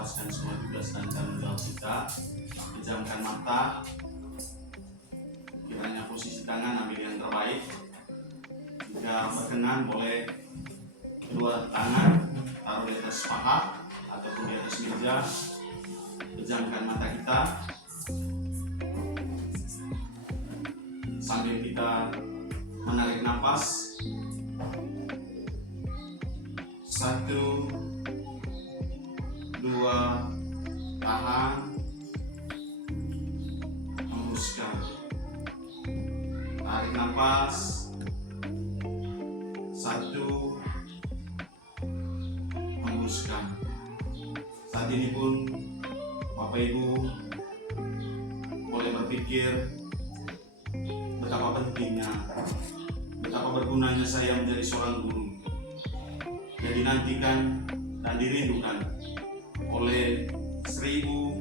lepaskan semua tugas dan tanggung jawab kita, pejamkan mata, kiranya posisi tangan ambil yang terbaik. Jika berkenan boleh kedua tangan taruh di atas paha ataupun di atas meja, pejamkan mata kita sambil kita menarik nafas. 1, 2, tahan, hembuskan, tarik nafas, 1, hembuskan. Saat ini pun Bapak Ibu boleh berpikir betapa pentingnya, betapa bergunanya saya menjadi seorang guru. Jadi nantikan dan dirindukan oleh 1001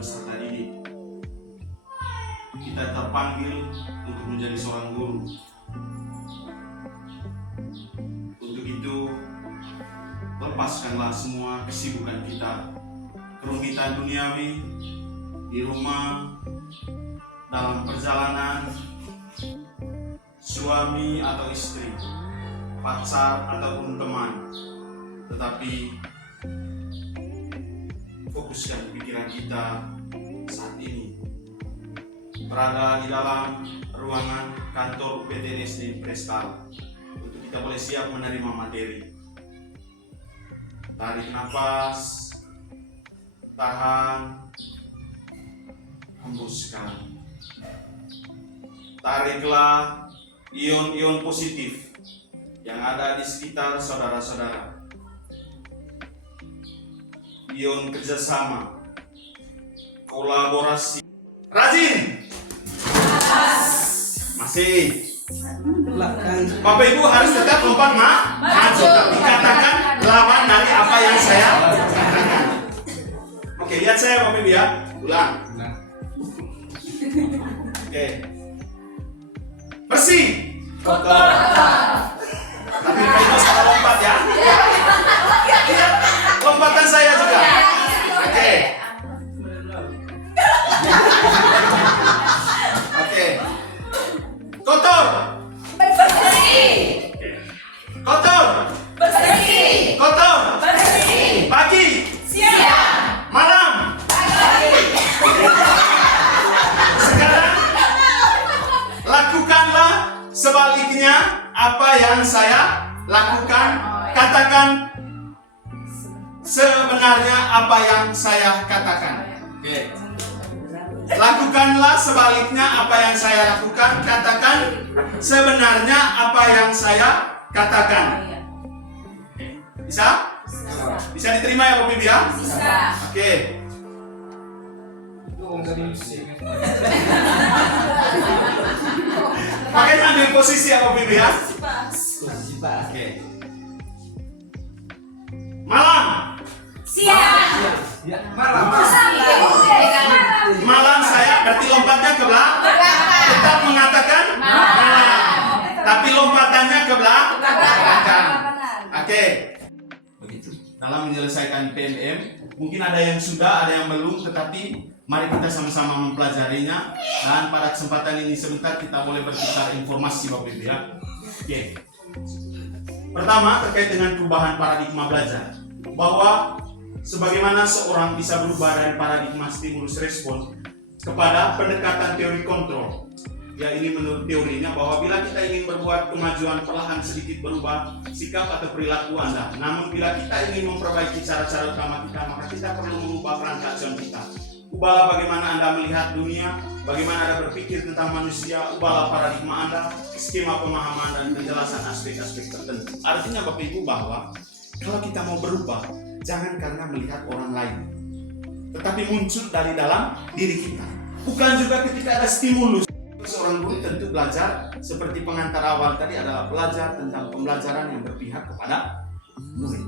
peserta didik. Kita terpanggil untuk menjadi seorang guru. Untuk itu, lepaskanlah semua kesibukan kita, kerumitan duniawi, di rumah, dalam perjalanan, suami atau istri, pacar ataupun teman, tetapi fokuskan pikiran kita saat ini berada di dalam ruangan kantor UPTN Prestal untuk kita boleh siap menerima materi. Tarik nafas, tahan, hembuskan. Tariklah ion-ion positif yang ada di sekitar saudara-saudara. Ion kerjasama, kolaborasi. Rajin! Masih. Bapak Ibu harus tetap lompat maju, tapi katakan lawan dari apa yang saya katakan. Oke, lihat saya Bapak Ibu ya. Ulang. Oke. Bersih. Kotor. Tapi itu salah lompat ya. Lihat lompatan saya juga. Oke. Oke. Kotor. Bersih. Kotor. Bersih. Kotor. Bersih. Pagi. Siang. Malam. Sekarang lakukanlah sebaliknya apa yang saya lakukan. Katakan sebenarnya apa yang saya katakan. Oke. Lakukanlah sebaliknya apa yang saya lakukan. Katakan sebenarnya apa yang saya katakan. Bisa? Bisa diterima ya Bapak Ibu ya? Bisa. Oke. Pakai ambil posisi ya Bapak Ibu ya? Oke. Malam. Siang. Malam saya berarti lompatnya ke belakang. Tetap mengatakan malam. Tapi lompatannya ke belakang. Oke. Begitu. Dalam menyelesaikan PMM, mungkin ada yang sudah, ada yang belum, tetapi mari kita sama-sama mempelajarinya. Dan pada kesempatan ini sebentar kita boleh bertukar informasi Bapak Ibu ya. Oke. Pertama terkait dengan perubahan paradigma belajar, bahwa sebagaimana seorang bisa berubah dari paradigma stimulus respon kepada pendekatan teori kontrol. Ya, ini menurut teorinya bahwa bila kita ingin berbuat kemajuan, perlahan sedikit berubah sikap atau perilaku Anda. Namun bila kita ingin memperbaiki cara-cara utama kita, maka kita perlu mengubah perangkat action kita. Ubahlah bagaimana Anda melihat dunia, bagaimana Anda berpikir tentang manusia, ubahlah paradigma Anda, skema pemahaman dan penjelasan aspek-aspek tertentu. Artinya Bapak Ibu bahwa kalau kita mau berubah, jangan karena melihat orang lain, tetapi muncul dari dalam diri kita. Bukan juga ketika ada stimulus. Seorang guru tentu belajar seperti pengantar awal tadi adalah belajar tentang pembelajaran yang berpihak kepada murid.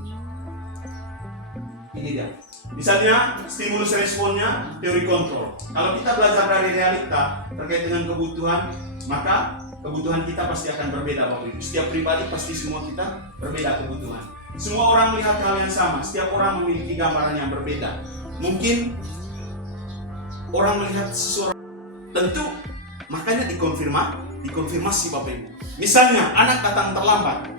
Ini dia. Misalnya stimulus responnya teori kontrol. Kalau kita belajar dari realita terkait dengan kebutuhan, maka kebutuhan kita pasti akan berbeda Bapak Ibu. Setiap pribadi pasti semua kita berbeda kebutuhan. Semua orang melihat hal yang sama, setiap orang memiliki gambaran yang berbeda. Mungkin orang melihat seseorang, tentu makanya dikonfirmasi Bapak Ibu. Misalnya anak datang terlambat,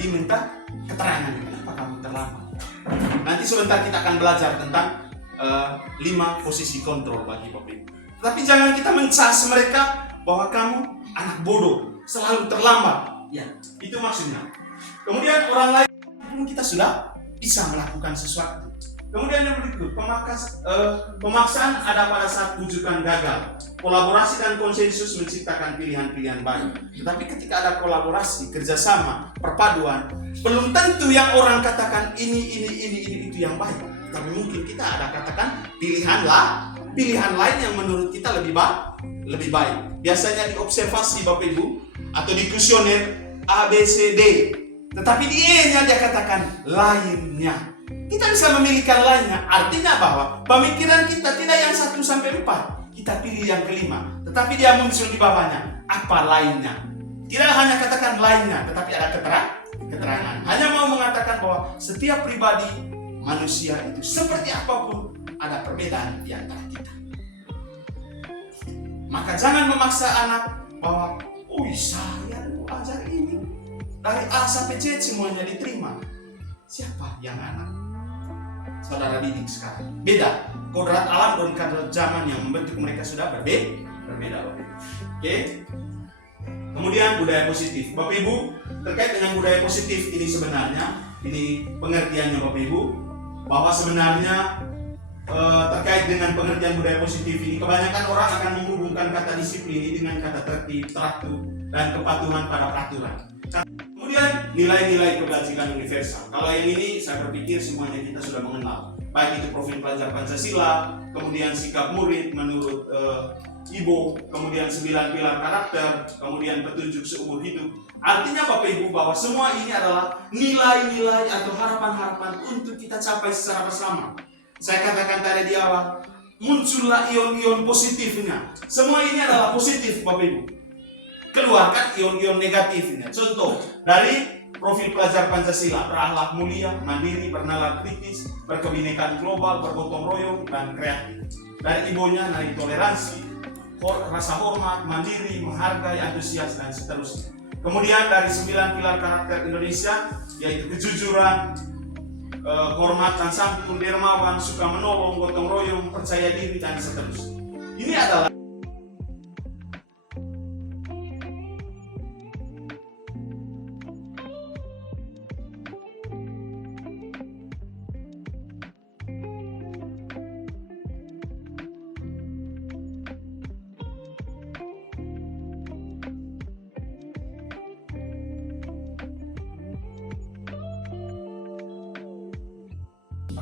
diminta keterangan, kenapa kamu terlambat. Nanti sebentar kita akan belajar tentang 5 posisi kontrol bagi Bapak Ibu. Tapi jangan kita mencas mereka bahwa kamu anak bodoh, selalu terlambat. Ya, itu maksudnya. Kemudian orang lain kita sudah bisa melakukan sesuatu. Kemudian yang berikut, pemaksaan ada pada saat wujudan gagal. Kolaborasi dan konsensus menciptakan pilihan-pilihan baik. Tetapi ketika ada kolaborasi, kerjasama, perpaduan, belum tentu yang orang katakan ini itu yang baik. Tapi mungkin kita ada katakan pilihan lain yang menurut kita lebih baik. Biasanya diobservasi Bapak Ibu atau di kuesioner A, B, C, D. Tetapi di E-nya dia katakan lainnya. Kita bisa memilihkan lainnya, artinya bahwa pemikiran kita tidak yang 1 sampai 4. Kita pilih yang kelima, tetapi dia muncul di bawahnya. Apa lainnya? Tidak hanya katakan lainnya, tetapi ada keterangan. Hanya mau mengatakan bahwa setiap pribadi manusia itu seperti apapun ada perbedaan di antara kita. Maka jangan memaksa anak bahwa, saya mau ajar ini dari A sampai Z semuanya diterima. Siapa yang anak saudara didik sekarang? Beda. Kodrat alam dan kodrat zaman yang membentuk mereka sudah berbeda. Oke. Kemudian budaya positif. Bapak Ibu, terkait dengan budaya positif ini sebenarnya, ini pengertiannya Bapak Ibu, bahwa sebenarnya terkait dengan pengertian budaya positif ini, kebanyakan orang akan menghubungkan kata disiplin ini dengan kata tertib, teratur, dan kepatuhan pada peraturan. Kemudian nilai-nilai kebajikan universal. Kalau yang ini saya berpikir semuanya kita sudah mengenal. Baik itu profil pelajar Pancasila, kemudian sikap murid menurut Ibo, kemudian 9 pilar karakter, kemudian petunjuk seumur hidup. Artinya Bapak Ibu bahwa semua ini adalah nilai-nilai atau harapan-harapan untuk kita capai secara bersama. Saya katakan tadi di awal, muncullah ion-ion positifnya. Semua ini adalah positif Bapak Ibu. Keluarkan ion-ion negatifnya. Contoh dari profil pelajar Pancasila: berakhlak mulia, mandiri, bernalar kritis, berkebinekaan global, bergotong royong, dan kreatif. Dari ibunya dari toleransi, rasa hormat, mandiri, menghargai, antusias, dan seterusnya. Kemudian dari 9 pilar karakter Indonesia, yaitu kejujuran, kehormatan, santun, dermawan, suka menolong, gotong royong, percaya diri, dan seterusnya. Ini adalah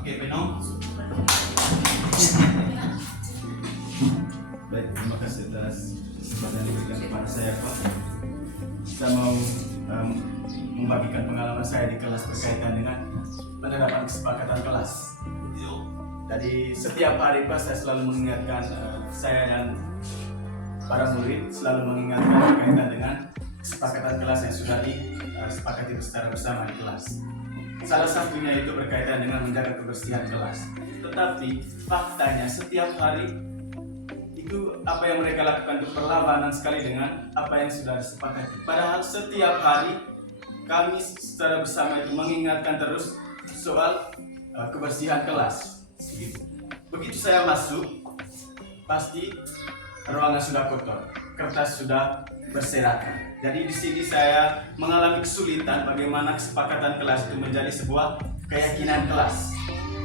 Oke, Beno. Baik, terima kasih atas kesempatan yang diberikan kepada saya, Pak. Saya mau membagikan pengalaman saya di kelas berkaitan dengan penerapan kesepakatan kelas. Jadi setiap hari Pak, saya selalu mengingatkan, saya dan para murid selalu mengingatkan berkaitan dengan kesepakatan kelas yang sudah disepakati secara bersama di kelas. Salah satunya itu berkaitan dengan menjaga kebersihan kelas. Tetapi faktanya setiap hari itu apa yang mereka lakukan itu berlawanan sekali dengan apa yang sudah disepakati. Padahal setiap hari kami secara bersama itu mengingatkan terus soal kebersihan kelas. Begitu saya masuk, pasti ruangan sudah kotor, kertas sudah berserakan. Jadi di sini saya mengalami kesulitan bagaimana kesepakatan kelas itu menjadi sebuah keyakinan kelas.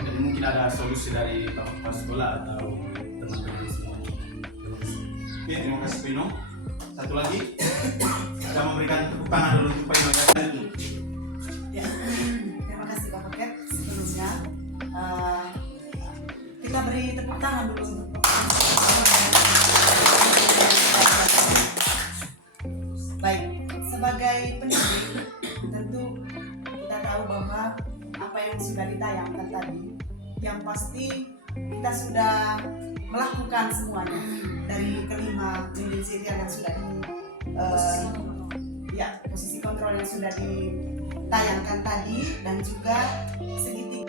Jadi mungkin ada solusi dari Bapak Sekolah atau teman-teman semua. Oke, terima kasih Pino. Satu lagi, kita memberikan tepuk tangan dulu untuk Pino. Ya, terima kasih Pak Paket. Sebelumnya kita beri tepuk tangan dulu untuk baik, sebagai pendidik tentu kita tahu bahwa apa yang sudah ditayangkan tadi, yang pasti kita sudah melakukan semuanya dari kelima prinsip yang sudah posisi kontrol yang sudah tayangkan tadi dan juga segitiga